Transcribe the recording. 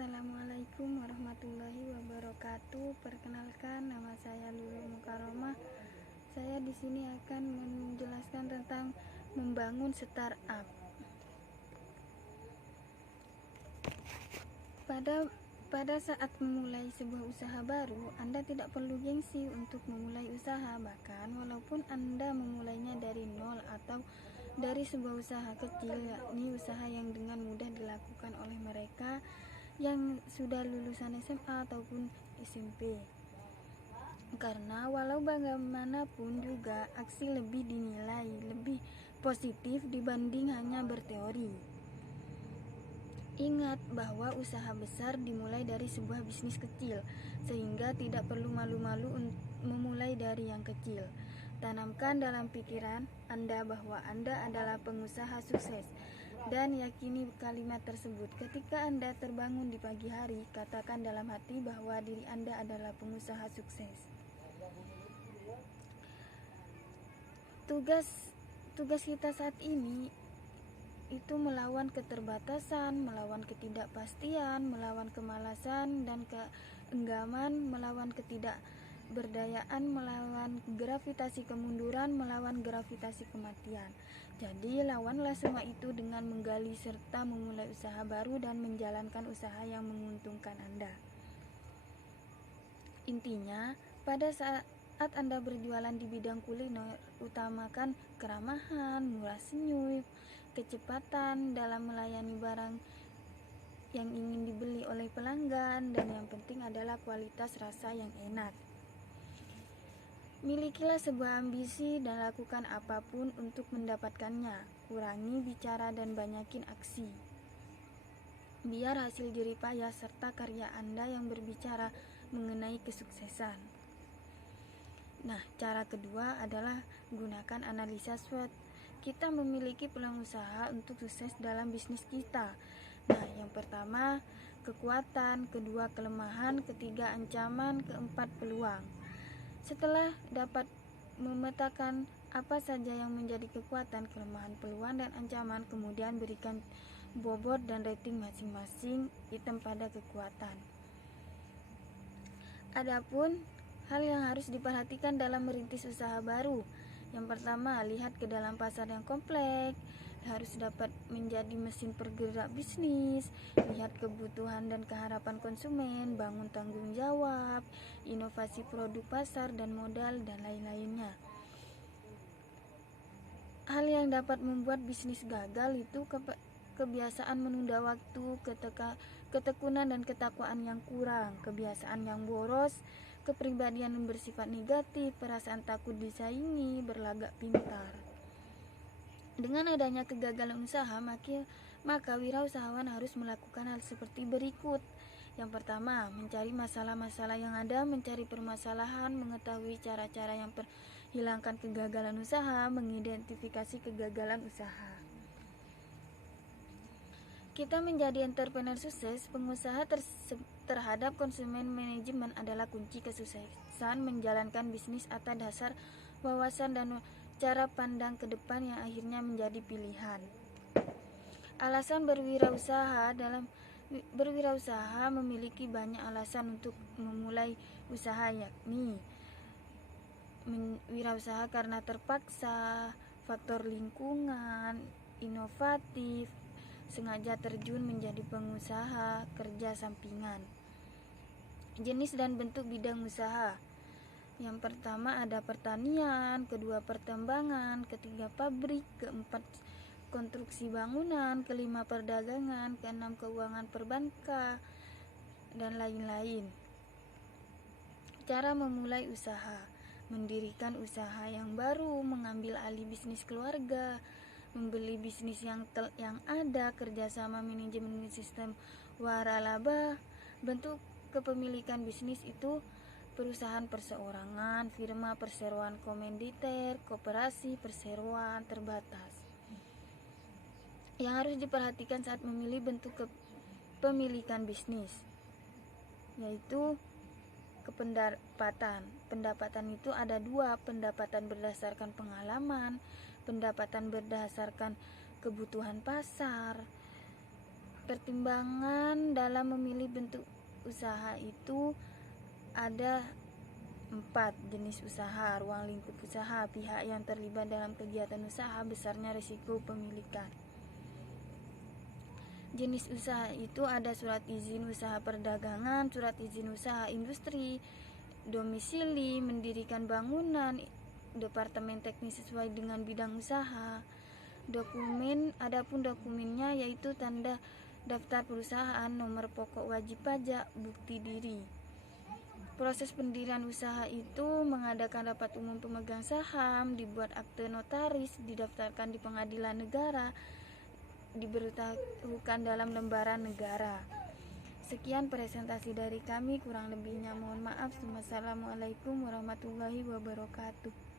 Assalamualaikum warahmatullahi wabarakatuh. Perkenalkan, nama saya Lulu Mukaromah. Saya di sini akan menjelaskan tentang membangun startup. Pada saat memulai sebuah usaha baru, Anda tidak perlu gengsi untuk memulai usaha. Bahkan walaupun Anda memulainya dari nol atau dari sebuah usaha kecil, yakni usaha yang dengan mudah dilakukan oleh mereka yang sudah lulusan SMA ataupun SMP. Karena walau bagaimanapun juga aksi lebih dinilai lebih positif dibanding hanya berteori. Ingat bahwa usaha besar dimulai dari sebuah bisnis kecil, sehingga tidak perlu malu-malu memulai dari yang kecil. Tanamkan dalam pikiran Anda bahwa Anda adalah pengusaha sukses, dan yakini kalimat tersebut. Ketika Anda terbangun di pagi hari, katakan dalam hati bahwa diri Anda adalah pengusaha sukses. Tugas kita saat ini itu melawan keterbatasan, melawan ketidakpastian, melawan kemalasan dan keenggaman, melawan ketidakberdayaan, melawan gravitasi kemunduran, melawan gravitasi kematian. Jadi lawanlah semua itu dengan menggali serta memulai usaha baru dan menjalankan usaha yang menguntungkan Anda. Intinya, pada saat Anda berjualan di bidang kuliner, utamakan keramahan, murah senyum, kecepatan dalam melayani barang yang ingin dibeli oleh pelanggan, dan yang penting adalah kualitas rasa yang enak. Milikilah sebuah ambisi dan lakukan apapun untuk mendapatkannya. Kurangi bicara dan banyakin aksi. Biar hasil jerih payah serta karya Anda yang berbicara mengenai kesuksesan. Nah, cara kedua adalah gunakan analisa SWOT. Kita memiliki peluang usaha untuk sukses dalam bisnis kita. Nah, yang pertama kekuatan, kedua kelemahan, ketiga ancaman, keempat peluang. Setelah dapat memetakan apa saja yang menjadi kekuatan, kelemahan, peluang, dan ancaman, kemudian berikan bobot dan rating masing-masing item pada kekuatan. Adapun hal yang harus diperhatikan dalam merintis usaha baru. Yang pertama, lihat ke dalam pasar yang kompleks, harus dapat menjadi mesin pergerak bisnis, lihat kebutuhan dan keharapan konsumen, bangun tanggung jawab, inovasi produk pasar dan modal, dan lain-lainnya. Hal yang dapat membuat bisnis gagal itu kebiasaan menunda waktu, ketekunan dan ketakwaan yang kurang, kebiasaan yang boros, kepribadian yang bersifat negatif, perasaan takut disaingi, berlagak pintar. Dengan adanya kegagalan usaha, maka wirausahawan harus melakukan hal seperti berikut. Yang pertama, mencari masalah-masalah yang ada, mencari permasalahan, mengetahui cara-cara yang menghilangkan kegagalan usaha, mengidentifikasi kegagalan usaha. Kita menjadi entrepreneur sukses, pengusaha terhadap konsumen manajemen adalah kunci kesuksesan menjalankan bisnis atas dasar wawasan dan cara pandang ke depan yang akhirnya menjadi pilihan. Alasan berwirausaha memiliki banyak alasan untuk memulai usaha, yakni wirausaha karena terpaksa, faktor lingkungan, inovatif, sengaja terjun menjadi pengusaha, kerja sampingan. Jenis dan bentuk bidang usaha. Yang pertama ada pertanian, kedua pertambangan, ketiga pabrik, keempat konstruksi bangunan, kelima perdagangan, keenam keuangan perbankan, dan lain-lain. Cara memulai usaha. Mendirikan usaha yang baru, mengambil alih bisnis keluarga, membeli bisnis yang ada, kerjasama manajemen sistem waralaba. Bentuk kepemilikan bisnis itu perusahaan perseorangan, firma perseroan komanditer, koperasi perseroan terbatas. Yang harus diperhatikan saat memilih bentuk kepemilikan bisnis, yaitu pendapatan itu ada dua, pendapatan berdasarkan pengalaman, pendapatan berdasarkan kebutuhan pasar. Pertimbangan dalam memilih bentuk usaha itu ada 4 jenis usaha, ruang lingkup usaha, pihak yang terlibat dalam kegiatan usaha, besarnya risiko pemilikan. Jenis usaha itu ada surat izin usaha perdagangan, surat izin usaha industri, domisili, mendirikan bangunan, departemen teknis sesuai dengan bidang usaha. Dokumen, adapun dokumennya yaitu tanda daftar perusahaan, nomor pokok wajib pajak, bukti diri. Proses pendirian usaha itu mengadakan rapat umum pemegang saham, dibuat akte notaris, didaftarkan di pengadilan negara, diberitahukan dalam lembaran negara. Sekian presentasi dari kami, kurang lebihnya mohon maaf. Wassalamualaikum warahmatullahi wabarakatuh.